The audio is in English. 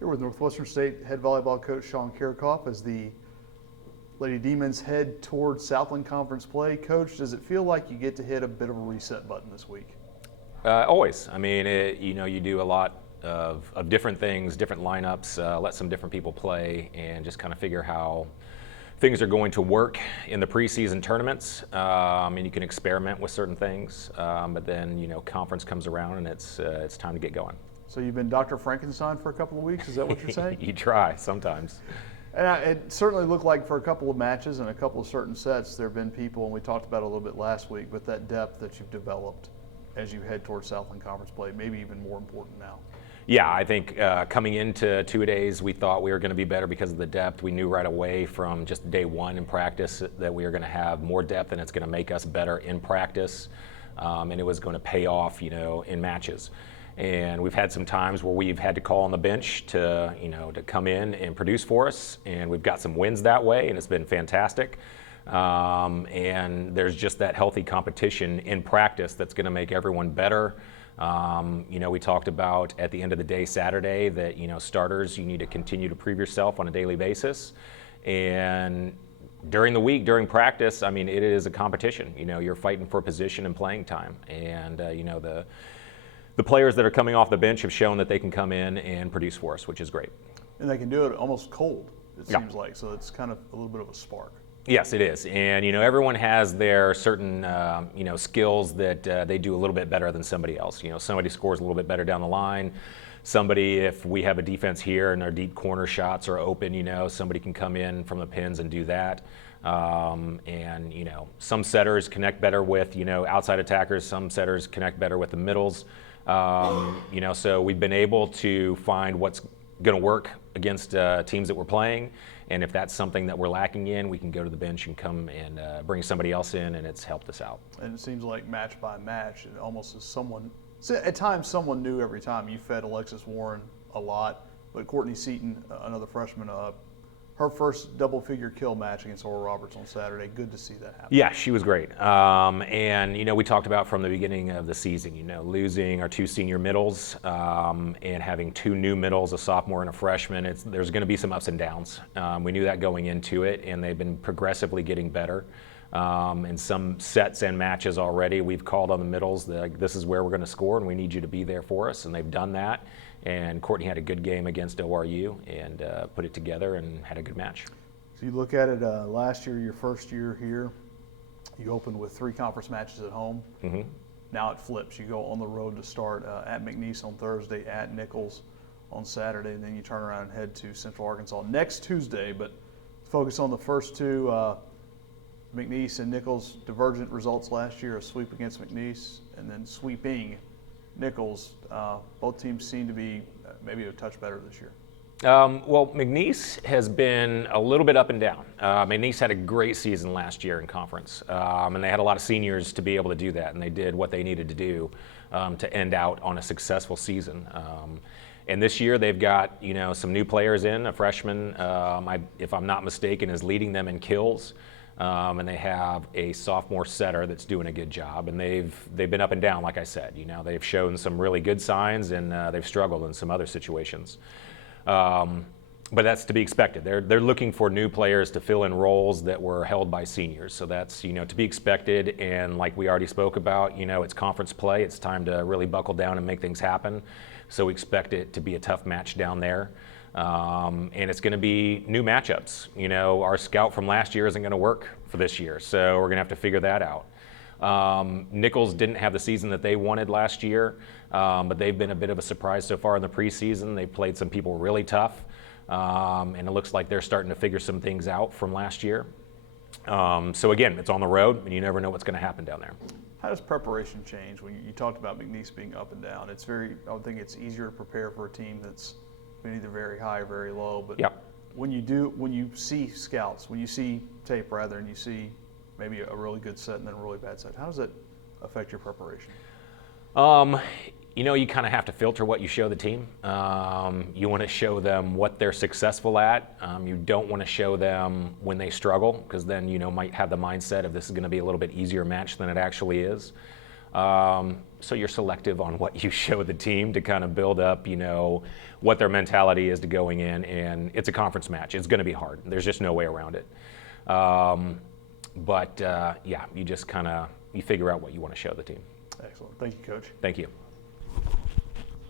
Here with Northwestern State head volleyball coach Sean Kiracofe as the Lady Demons head towards Southland Conference play. Coach, does it feel like you get to hit a bit of a reset button this week? Always. I mean, you do a lot of different things, different lineups, let some different people play, and just kind of figure how things are going to work in the preseason tournaments. And you can experiment with certain things, but then conference comes around and it's time to get going. So you've been Dr. Frankenstein for a couple of weeks. Is that what you're saying? You try sometimes. And it certainly looked like for a couple of matches and a couple of certain sets, there have been people, and we talked about it a little bit last week, but that depth that you've developed as you head towards Southland Conference play, maybe even more important now. Yeah, I think coming into two-a-days, we thought we were going to be better because of the depth. We knew right away from just day one in practice that we were going to have more depth and it's going to make us better in practice, and it was going to pay off, in matches. And we've had some times where we've had to call on the bench to come in and produce for us, and we've got some wins that way, and it's been fantastic. And there's just that healthy competition in practice that's going to make everyone better. We talked about at the end of the day Saturday that starters, you need to continue to prove yourself on a daily basis, and during the week, during practice, I mean, it is a competition. You're fighting for position and playing time, and the players that are coming off the bench have shown that they can come in and produce for us, which is great. And they can do it almost cold, it seems like, so it's kind of a little bit of a spark. Yes, it is. And, everyone has their certain, skills that they do a little bit better than somebody else. Somebody scores a little bit better down the line. Somebody, if we have a defense here and our deep corner shots are open, somebody can come in from the pins and do that. And, some setters connect better with, outside attackers. Some setters connect better with the middles. So we've been able to find what's going to work against teams that we're playing, and if that's something that we're lacking in, we can go to the bench and come and bring somebody else in, and it's helped us out. And it seems like match by match, it almost is at times someone new every time. You fed Alexis Warren a lot, but Courtney Seton, another freshman, her first double-figure kill match against Oral Roberts on Saturday. Good to see that happen. Yeah, she was great. And, we talked about from the beginning of the season, losing our two senior middles and having two new middles, a sophomore and a freshman. There's going to be some ups and downs. We knew that going into it, and they've been progressively getting better. In some sets and matches already, we've called on the middles. This is where we're going to score, and we need you to be there for us, and they've done that. And Courtney had a good game against ORU and put it together and had a good match. So you look at it last year, your first year here, you opened with 3 conference matches at home. Mm-hmm. Now it flips. You go on the road to start at McNeese on Thursday, at Nichols on Saturday, and then you turn around and head to Central Arkansas next Tuesday. But focus on the first two, McNeese and Nichols, divergent results last year, a sweep against McNeese and then sweeping Nichols. Both teams seem to be maybe a touch better this year. Well, McNeese has been a little bit up and down. McNeese had a great season last year in conference, and they had a lot of seniors to be able to do that, and they did what they needed to do to end out on a successful season. And this year they've got some new players in. A freshman, if I'm not mistaken, is leading them in kills. And they have a sophomore setter that's doing a good job, and they've been up and down, like I said. They've shown some really good signs, and they've struggled in some other situations. But that's to be expected. They're looking for new players to fill in roles that were held by seniors. So that's to be expected. And like we already spoke about, it's conference play. It's time to really buckle down and make things happen. So we expect it to be a tough match down there. And it's going to be new matchups. Our scout from last year isn't going to work for this year, so we're going to have to figure that out. Nichols didn't have the season that they wanted last year, but they've been a bit of a surprise so far in the preseason. They've played some people really tough, and it looks like they're starting to figure some things out from last year. So again, it's on the road, and you never know what's going to happen down there. How does preparation change? When you talked about McNeese being up and down, I would think it's easier to prepare for a team that's been either very high or very low. But yep. When you see scouts, when you see tape rather, and you see maybe a really good set and then a really bad set, how does that affect your preparation? You kind of have to filter what you show the team. You want to show them what they're successful at. You don't want to show them when they struggle, because then might have the mindset of this is going to be a little bit easier match than it actually is. So you're selective on what you show the team to kind of build up, what their mentality is to going in, and it's a conference match. It's going to be hard. There's just no way around it. But you just you figure out what you want to show the team. Excellent. Thank you, Coach. Thank you.